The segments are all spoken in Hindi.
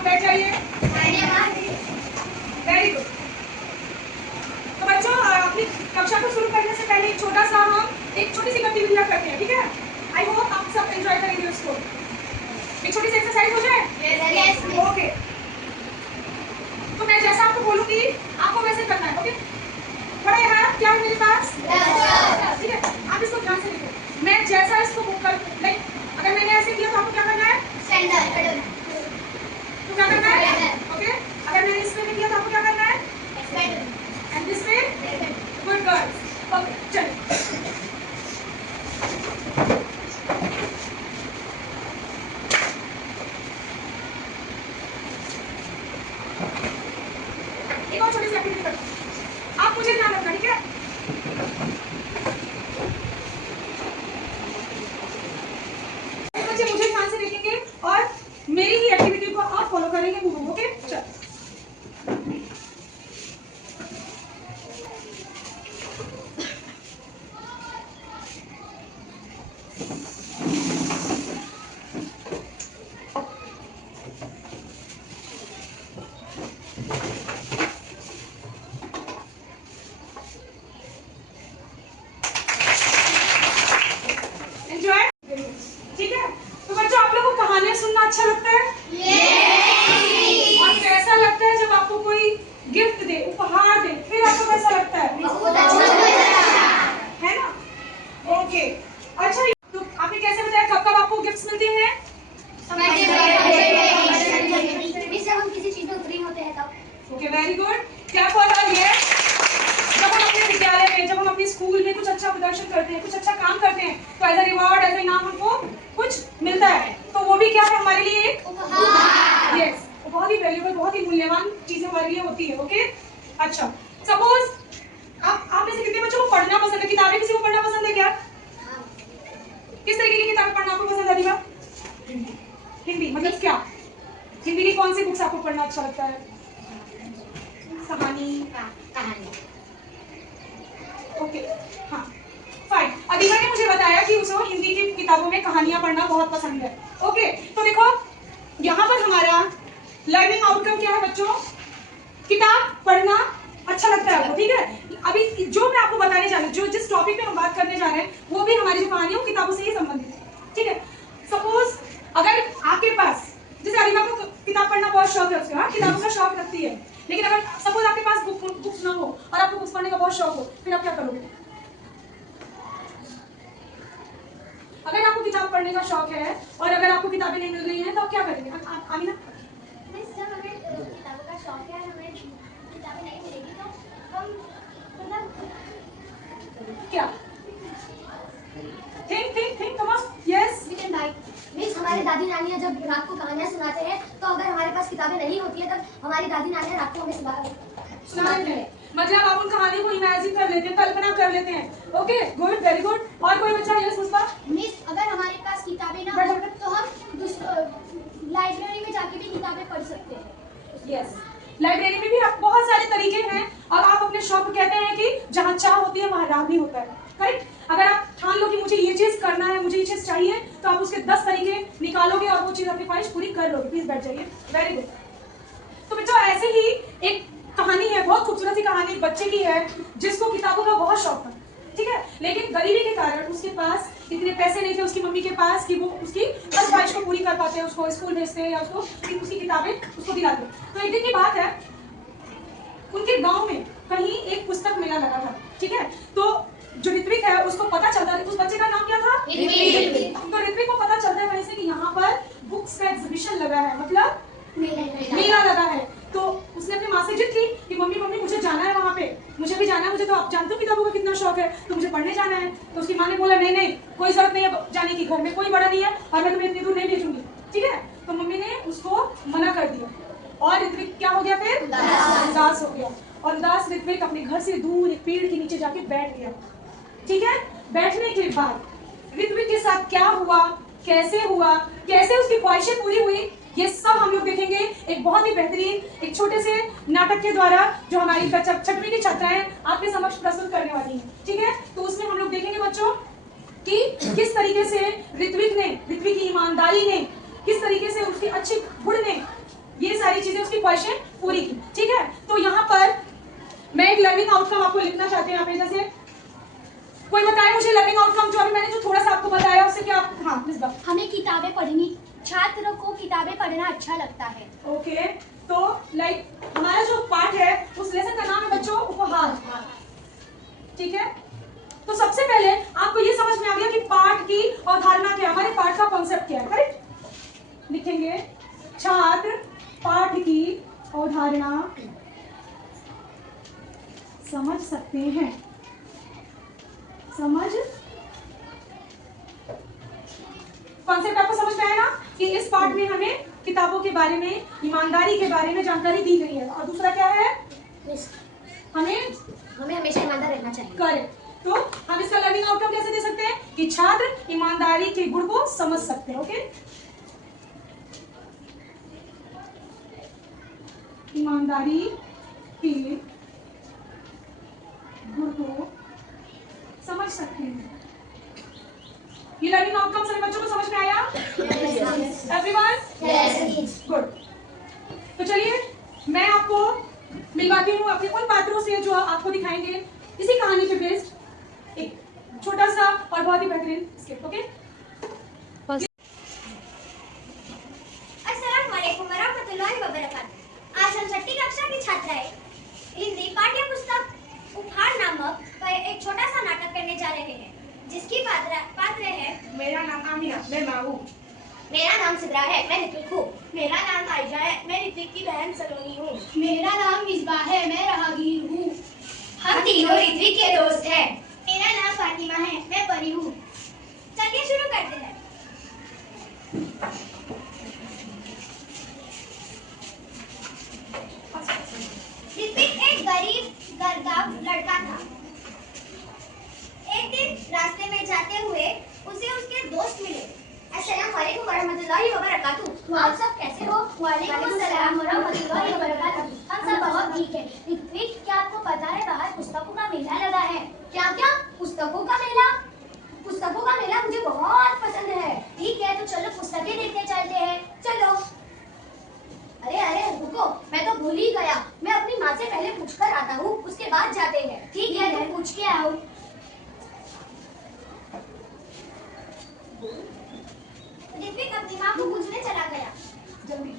आप बैठ जाइए। Very good. तो बच्चों अपनी कक्षा को शुरू करने से पहले एक छोटा सा हम एक छोटी सी गतिविधियां करते हैं, ठीक है? आई होप आप सब एंजॉय करेंगे उसको। एक छोटी सी एक्सरसाइज हो जाए? Yes. ओके। तो मैं जैसा आपको बोलूंगी आपको वैसे करना है, ओके? थोड़ा यहाँ क्या है मेरे पास? ठीक है, आप इसको ध्यान से देखो। मैं जैसा इसको बुक कर लाइक अगर मैंने ऐसे किया तो आपको क्या करना है? तो क्या करना है? ओके। अगर मैंने इस पे भी किया तो आपको क्या करना है? And this way? Good girls. Okay, चलिए। एक और छोटी सी एक्टिविटी करते हैं। आप मुझे ध्यान रखना, ठीक है? बच्चे मुझे ध्यान से देखेंगे और मेरी ही एक्टिविटी को आप फॉलो करेंगे। ओके, चल। ठीक है, तो बच्चों आप लोगों को कहानियां सुनना अच्छा लगता है? और कैसा लगता है जब आपको कोई गिफ्ट दे, उपहार दे, फिर आपको कैसा लगता है? है ना? ओके। अच्छा, तो आपने कैसे बताया कब कब आपको गिफ्ट्स मिलते हैं? हम किसी चीज में उत्तीर्ण होते हैं तब। Okay, very good. क्या फॉर ये जब हम अपने विद्यालय में, जब हम अपने स्कूल में कुछ अच्छा प्रदर्शन करते हैं, कुछ अच्छा काम करते हैं, तो as a reward, as a इनाम हमको कुछ मिलता है। तो वो भी क्या है हमारे लिए? एक उपहार। यस, वो बहुत ही वैल्यूएबल, बहुत ही मूल्यवान चीजें हमारे लिए होती है। ओके, अच्छा, सपोज आप में से कितने बच्चों को पढ़ना पसंद है? किताबें किसी को पढ़ना पसंद है क्या? किस तरीके की किताबें पढ़ना आपको पसंद है दीवा? हिंदी मतलब क्या? हिंदी की कौन सी बुक्स आपको पढ़ना अच्छा लगता है? कहानी। ओके, हाँ, फाइन। अदीबा ने मुझे बताया कि उसको हिंदी की किताबों में कहानियां पढ़ना बहुत पसंद है। ओके, तो देखो यहाँ पर हमारा लर्निंग आउटकम क्या है बच्चों? किताब पढ़ना अच्छा लगता है आपको, ठीक है? अभी जो मैं आपको बताने जा रही हूँ, जो जिस टॉपिक पे हम बात करने जा रहे हैं, वो भी हमारी जो कहानी है वो किताबों से ही संबंधित है, ठीक है? सपोज अगर आपके पास, जैसे अदीबा को किताब पढ़ना बहुत शौक है, उसका हाँ किताबों का शौक रखती है, लेकिन अगर सपोज आपके पास बुक्स ना हो और आपको बुक्स पढ़ने का बहुत शौक हो, फिर आप क्या करोगे? अगर आपको किताब पढ़ने का शौक है और अगर आपको किताबें नहीं मिल रही हैं तो आप क्या करेंगे? आमीना? जब हमें किताबों का शौक है, हमें किताबें नहीं मिलेगी तो हम मतलब क्या? think come on, yes, we can buy। Miss हमारे दादी नानी जब रात को कहानियां सुनाते हैं तो अगर हमारे पास किताबें नहीं होती है तब हमारी दादी नानी रात को हमें सुनाते हैं। मतलब आप उन कहानी को इमेजिन कर लेते हैं, कल्पना कर लेते हैं। Okay, good, very good. और कोई बच्चा यस पुष्पा? मिस अगर हमारे पास किताबें ना हो तो हम लाइब्रेरी में जाके भी किताबें पढ़ सकते हैं। यस, लाइब्रेरी में भी आप बहुत सारे तरीके हैं और आप अपने शौक कहते हैं कि जहाँ चाह होती है वहाँ राह भी होता है, करेक्ट? अगर आप ठान लो कि मुझे ये चीज करना है, मुझे ये चीज चाहिए, तो आप उसके 10 तरीके निकालोगे और वो चीज अपनी ख्वाहिश पूरी कर लोगे। प्लीज बैठ जाइए। Very good. तो बच्चों ऐसे ही एक कहानी है, बहुत खूबसूरत सी कहानी, एक बच्चे की है जिसको किताबों का बहुत शौक था, ठीक है? लेकिन गरीबी के कारण उसके पास इतने पैसे नहीं थे उसकी मम्मी के पास कि वो उसकी हर ख्वाहिश को पूरी कर पाते, उसको स्कूल भेजते या उसकी किताबें उसको दिलाते। तो एक दिन की बात है, उनके गांव में कहीं एक पुस्तक मेला लगा था, ठीक है? तो जो ऋत्विक है उसको पता चलता है, उस बच्चे का नाम क्या था? तो ऋत्विक को पता चलता है वहीं से कि यहाँ पर बुक्स का एग्जीबिशन लगा है, मतलब मेला लगा है। तो उसने अपनी माँ से जिद की कि मम्मी मुझे जाना है वहाँ पे, मुझे भी जाना है, मुझे तो आप जानते हो किताबों का कितना शौक है, तो मुझे पढ़ने जाना है। तो उसकी माँ ने बोला नहीं कोई जरूरत नहीं है जाने की, घर में कोई बड़ा नहीं है और मैं तुम्हें इतनी दूर नहीं भेजूंगी, ठीक है? तो मम्मी ने उसको मना कर दिया और ऋत्विक क्या हो गया? फिर उदास हो गया और उदास ऋत्विक अपने घर से दूर एक पेड़ के नीचे जाके बैठ गया, ठीक है? बैठने के बाद ऋत्विक के साथ क्या हुआ, कैसे हुआ, कैसे उसकी ख्वाहिशें पूरी हुई, ये सब हम लोग देखेंगे एक बहुत ही बेहतरीन एक छोटे से नाटक के द्वारा जो हमारी 6वीं की छात्राएं आपके समक्ष प्रस्तुत करने वाली हैं, ठीक है? तो उसमें हम लोग देखेंगे बच्चों कि किस तरीके से ऋत्विक की ईमानदारी ने, किस तरीके से उसकी अच्छी गुण ने ये सारी चीजें उसकी ख्वाहिशें पूरी की, ठीक है। तो यहाँ पर मैं एक लर्निंग आउटकम आपको लिखना चाहती हूँ यहाँ पे, जैसे कोई बताए मुझे लर्निंग आउटकम जो अभी मैंने जो थोड़ा सा आपको बताया उससे क्या आप, हाँ मिसबा। हमें किताबें पढ़नी, छात्र को किताबें पढ़ना अच्छा लगता है। ओके, तो लाइक हमारा जो पाठ है उस लेसन का नाम है बच्चों उपहार, ठीक है। तो सबसे पहले आपको ये समझ में आ गया कि पाठ की अवधारणा क्या है, हमारे पाठ का कॉन्सेप्ट क्या है, करेक्ट। लिखेंगे छात्र पाठ की अवधारणा समझ सकते हैं, समझ, कॉन्सेप्ट आपको समझ में आया ना कि इस पाठ में हमें किताबों के बारे में, ईमानदारी के बारे में जानकारी दी गई है। और दूसरा क्या है, हमें हमेशा ईमानदार रहना चाहिए। करेक्ट। तो हम इसका लर्निंग आउटकम कैसे दे सकते हैं कि छात्र ईमानदारी के गुण को समझ सकते हैं। ओके, ईमानदारी के गुण को समझ सकते हैं। ये लर्निंग आउटकम सभी बच्चों को समझ में आया? एवरीवन? गुड। तो चलिए मैं आपको मिलवाती हूँ अपने उन पात्रों से जो आपको दिखाएंगे इसी कहानी पे बेस्ड एक छोटा सा और बहुत ही बेहतरीन स्किट। ओके, अस्सलाम वालेकुम वरहमतुल्लाहि वबरकातुहू। आज हम 6ठी कक्षा की छात्राएं हिंदी पाठ्य पुस्तक उपहार नामक पर एक छोटा सा नाटक करने जा रहे हैं, जिसकी पात्र है। मेरा नाम आमिना, मैं माऊ। मेरा नाम सिद्रा है, मैं ऋत्विक हूँ। मेरा नाम आयशा है, मैं ऋत्विक की बहन सलोनी हूँ। मेरा नाम मिसबाह है, मैं राहगीर हूँ। हम तीनों ऋत्विक के दोस्त हैं। मेरा नाम फातिमा है, मैं परी हूँ। चलिए शुरू करते हैं। ऋत्विक एक गरीब गर्दाव लड़का था। एक दिन रास्ते में जाते हुए उसे उसके दोस्त मिले। अस्सलाम वालेकुम वरहमतुल्लाहि वबरकातुहू। आप सब कैसे हो? वालेकुम सलाम वरहमतुल्लाहि वबरकातुहू। हम सब बहुत ठीक है। ऋत्विक, क्या आपको पता है बाहर पुस्तकों का मेला लगा है? क्या क्या? पुस्तकों का मेला? पुस्तकों का मेला मुझे बहुत पसंद है। ठीक है, तो चलो पुस्तकें देखने चलते हैं। चलो। अरे अरे रुको, मैं तो भूल ही गया। मैं अपनी माँ से पहले पूछकर आता हूँ, उसके बाद जाते हैं। ठीक है, तुम पूछ के आओ। ऋत्विक अपनी माँ को पूछने चला गया। जल्दी।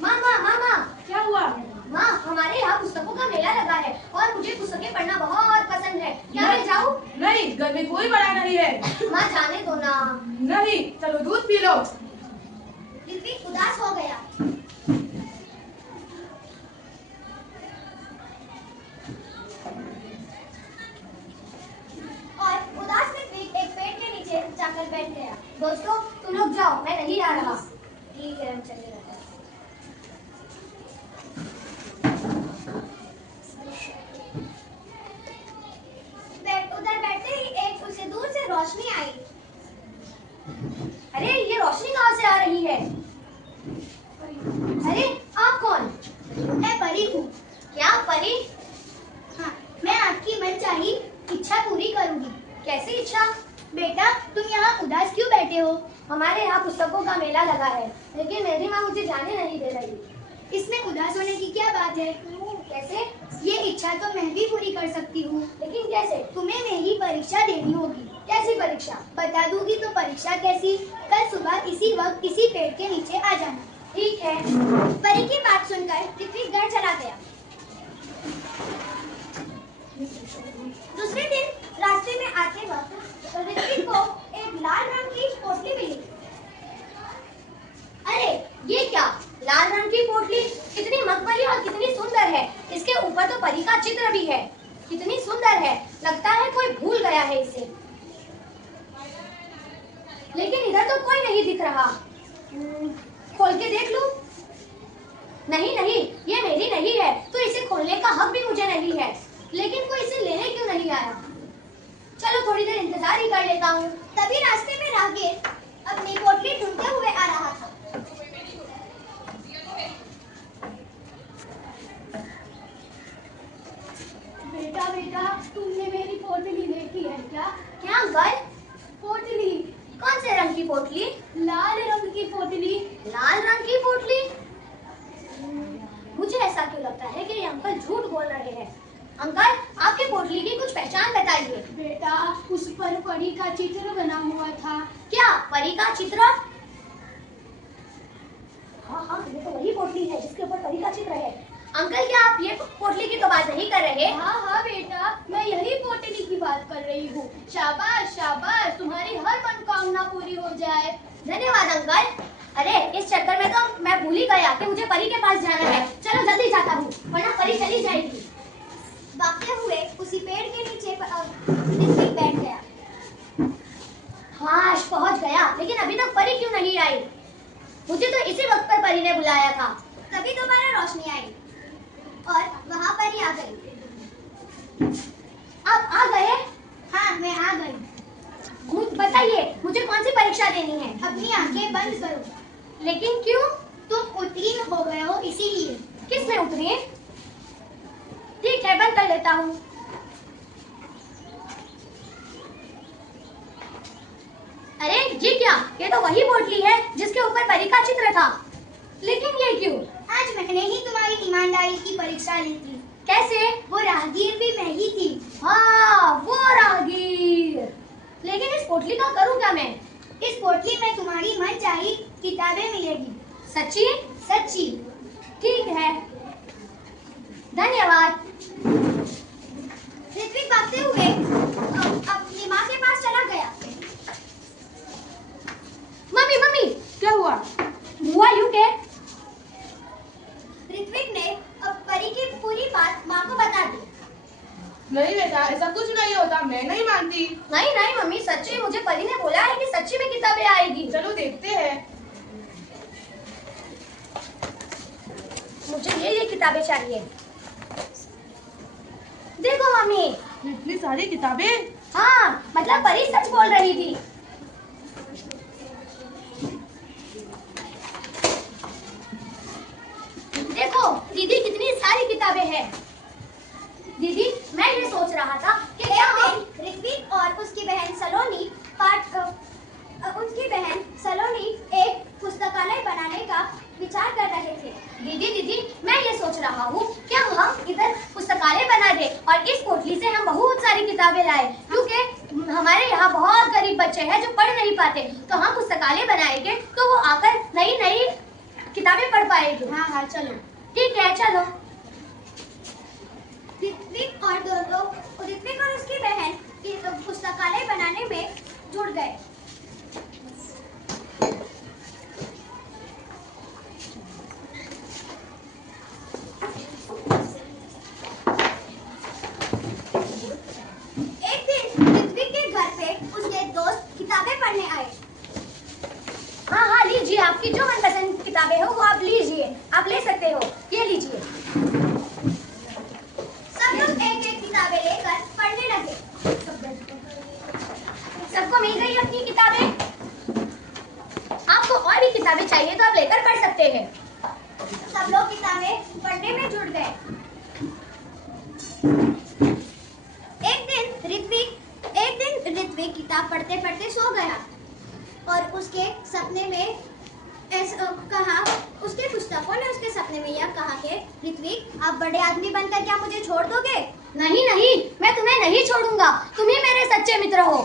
मामा मामा, क्या हुआ? माँ, हमारे यहाँ पुस्तकों का मेला लगा है और मुझे पुस्तकें पढ़ना बहुत पसंद है। क्या मैं जाऊँ? नहीं, घर में कोई बड़ा नहीं है। माँ जाने दो ना। नहीं, चलो दूध पी लो। ऋत्विक उदास हो गया। और उदास ऋत्विक एक पेड़ के नीचे जाकर बैठ गया। दोस्तों, तुम लोग जाओ, मैं नहीं आ रहा। ठीक है, हम चले जाते हैं। उधर बैठते ही एक उसे दूर से रोशनी आई। अरे, ये रोशनी कहाँ से आ रही है? अरे, आप कौन? मैं परी हूँ। क्या परी? हाँ, मैं आपकी मनचाही इच्छा पूरी करूंगी। कैसी इच्छा? बेटा, तुम यहाँ उदास क्यों बैठे हो? हमारे यहाँ पुस्तकों का मेला लगा है, लेकिन मेरी माँ मुझे जाने नहीं दे रही। इसमें उदास होने की क्या बात है? कैसे? ये इच्छा तो मैं भी पूरी कर सकती हूँ। लेकिन कैसे? तुम्हें मेरी परीक्षा देनी होगी। कैसी परीक्षा? बता दूंगी तो परीक्षा कैसी? कल सुबह इसी वक्त इसी पेड़ के नीचे आ जाना। ठीक है। परी की बात सुनकर ऋत्विक घर चला गया। दूसरे दिन रास्ते में आते वक्त ऋत्विक को एक लाल रंग की पोटली मिली। अरे, ये क्या? लाल रंग की पोटली कितनी मखमली और कितनी सुंदर है। इसके ऊपर तो परी का चित्र भी है। कितनी सुंदर है, लगता है कोई भूल गया है इसे। लेकिन इधर तो कोई नहीं दिख रहा। खोल के देख लूं? नहीं नहीं, ये मेरी नहीं है, तो इसे खोलने का हक भी मुझे नहीं है। लेकिन कोई इसे लेने क्यों नहीं आया? चलो थोड़ी देर इंतजार ही कर लेता हूँ। तभी रास्ते में राहगीर अपनी पोटली ढूंढते हुए आ रहा था। बेटा बेटा, तुमने मेरी पोटली देखी है क्या? क्या अंकल? पोटली। कौन से रंग की पोटली? लाल रंग की पोटली। लाल रंग की पोटली? पर परी का चित्र बना हुआ था। क्या परी का चित्र? हाँ हाँ, ये तो वही पोटली है जिसके ऊपर परी का चित्र है। अंकल, क्या आप ये पोटली की तो बात नहीं कर रहे? हाँ हाँ बेटा, मैं यही पोटली की बात कर रही हूँ। शाबाश शाबाश, तुम्हारी हर मनोकामना पूरी हो जाए। धन्यवाद अंकल। अरे इस चक्कर में तो मैं भूल ही गया कि मुझे परी के पास जाना है। चलो जल्दी जाता हूँ, वरना परी चली जाएगी। भागते हुए उसी पेड़ के नीचे ऋत्विक बैठ गया। हाँ, पहुँच गया, लेकिन अभी तक परी क्यों नहीं आई? मुझे तो इसी वक्त पर परी ने बुलाया था। तभी दोबारा रोशनी आई और वहाँ परी आ गई। आप आ गए? हाँ, मैं आ गई। बताइए, मुझे कौन सी परीक्षा देनी है? अपनी आंखें बंद करो। लेकिन क्यों? तुम उत्तीर्ण हो गए हो इसीलिए। किस में उतरे? ठीक है, बंद कर लेता हूँ। अरे ये क्या? ये तो वही पोटली है जिसके ऊपर परी का चित्र था। लेकिन ये क्यों? आज मैंने ही तुम्हारी ईमानदारी की परीक्षा ली थी। कैसे? वो राहगीर भी मैं ही थी। हाँ, वो राहगीर। लेकिन इस पोटली का करूँ क्या मैं? इस पोटली में तुम्हारी मनचाही किताबें मिलेगी। सच्ची? सच्ची। ठीक है, धन्यवाद। ऋत्विक भागते हुए अपनी माँ के पास चला गया। मम्मी मम्मी, क्या हुआ? हुआ यूं के? ऋत्विक ने अब परी की पूरी बात माँ को बता दी। नहीं बेटा, ऐसा कुछ नहीं होता, मैं नहीं मानती। नहीं नहीं मम्मी, सच्ची मुझे परी ने बोला है कि सच्ची में किताबें आएगी। चलो देखते हैं। मुझे ये किताबें चाहिए। देखो मम्मी। इतनी सारी किताबें? हाँ, मतलब परी सच बोल रही थी। देखो दीदी, कितनी सारी किताबें हैं। दीदी, मैं ये सोच रहा था कि क्या हम ऋत्विक और उसकी बहन सलोनी एक पुस्तकालय बनाने का विचार कर रहे थे। दीदी दीदी, मैं ये सोच रहा हूँ क्या हम इधर पुस्तकालय बना दे और इस पोटली से हम बहुत सारी किताबें लाए, क्योंकि हमारे यहाँ बहुत गरीब बच्चे हैं जो पढ़ नहीं पाते। तो हम पुस्तकालय बनाएंगे तो वो आकर नई नई किताबें पढ़ पाएंगे। हाँ हाँ, चलो। ठीक है, चलो। ऋत्विक और उसकी बहन पुस्तकालय बनाने में जुड़ गए। एक दिन ऋत्विक के घर पे उसके दोस्त किताबें पढ़ने आए। हाँ हाँ, लीजिए, आपकी जो मनपसंद किताबें हो वो आप लीजिए, आप ले सकते हो, ये लीजिए। सब लोग एक एक किताबें लेकर पढ़ने लगे। सबको मिल गई अपनी किताबें? आपको और भी किताबें चाहिए तो आप लेकर पढ़ सकते हैं। सब लोग किताबें पढ़ने में जुट गए। एक दिन ऋत्विक किताब पढ़ते पढ़ते सो गया और उसके सपने में उसके पुस्तकों ने उसके सपने में यह कहा कि ऋत्विक, आप बड़े आदमी बनकर क्या मुझे छोड़ दोगे? नहीं नहीं, मैं तुम्हें नहीं छोड़ूंगा, तुम ही मेरे सच्चे मित्र हो।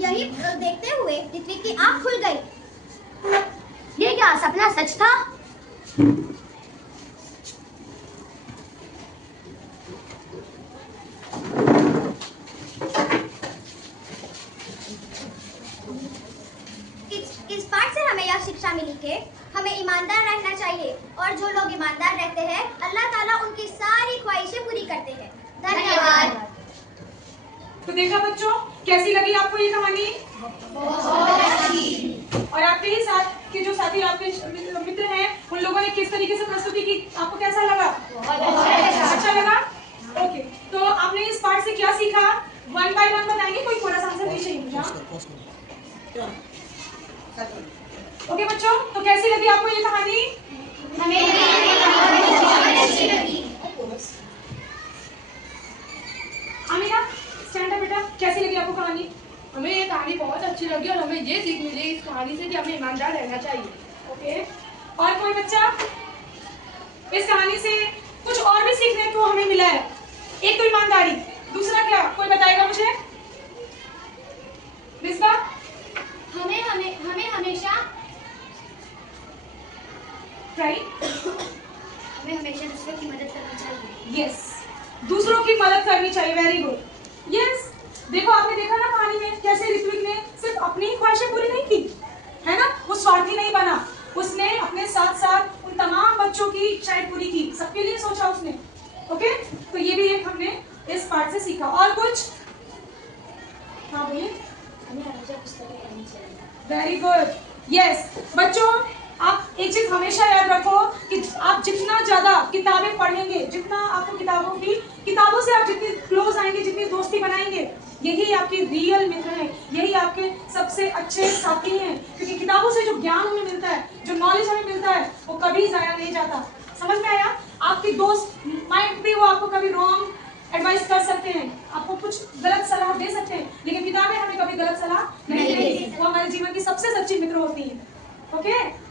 यही देखते हुए ऋत्विक की आंख खुल गई। ये क्या सपना सच था? इस पाठ से हमें यह शिक्षा मिली कि हमें ईमानदार रहना चाहिए और जो लोग ईमानदार रहते हैं अल्लाह ताला उनकी सारी ख्वाहिशें पूरी करते हैं। धन्यवाद। तो देखा बच्चों, कैसी लगी आपको ये कहानी? और आपके ही साथ के जो साथी आपके मित्र हैं उन लोगों ने किस तरीके से प्रस्तुति की, आपको कैसा लगा? अच्छा लगा? ओके, तो आपने इस पाठ से क्या सीखा? वन बाय वन बताएंगे, कोई थोड़ा सा आंसर पीछे ही मुझे। ओके बच्चों, तो कैसी लगी आपको ये कहानी? आमिना, स्टैंड अप बेटा, कैसी लगी आपको कहानी? हमें ये कहानी बहुत अच्छी लगी और हमें ये सीख मिली इस कहानी से कि हमें ईमानदार रहना चाहिए। ओके, और कोई बच्चा? इस कहानी से कुछ और भी सीखने को हमें मिला है। एक तो ईमानदारी, दूसरा क्या, कोई बताएगा मुझे? मिसबा, हमें हमें हमें हमेशा राइट, हमें हमेशा दूसरों की मदद करनी चाहिए। यस, दूसरों की मदद करनी चाहिए। Very good, yes. देखो आपने देखा ना कहानी में कैसे ऋत्विक ने सिर्फ अपनी ही ख्वाहिशें पूरी नहीं की, है ना, वो स्वार्थी नहीं बना, उसने अपने साथ साथ उन तमाम बच्चों की इच्छाएं पूरी की, सबके लिए सोचा उसने। ओके, तो ये भी एक हमने इस पार्ट से सीखा। और कुछ? हाँ बोलिए। हमें हमेशा पुस्तकें पढ़नी चाहिए। Very good, yes. बच्चों, आप एक चीज हमेशा याद रखो कि आप जितना ज्यादा किताबें पढ़ेंगे, जितना आपको किताबों से आप जितनी क्लोज आएंगे, जितनी दोस्ती बनाएंगे, यही आपके रियल मित्र हैं, यही आपके सबसे अच्छे साथी हैं। क्योंकि किताबों से जो ज्ञान हमें मिलता है, जो नॉलेज हमें मिलता है, वो कभी जाया नहीं जाता। समझ में आया? आपके दोस्त माइंड भी वो आपको कभी रॉन्ग एडवाइस कर सकते हैं, आपको कुछ गलत सलाह दे सकते हैं, लेकिन किताबें हमें कभी गलत सलाह नहीं देती। वो हमारे जीवन की सबसे सच्ची मित्र होती हैं। ओके?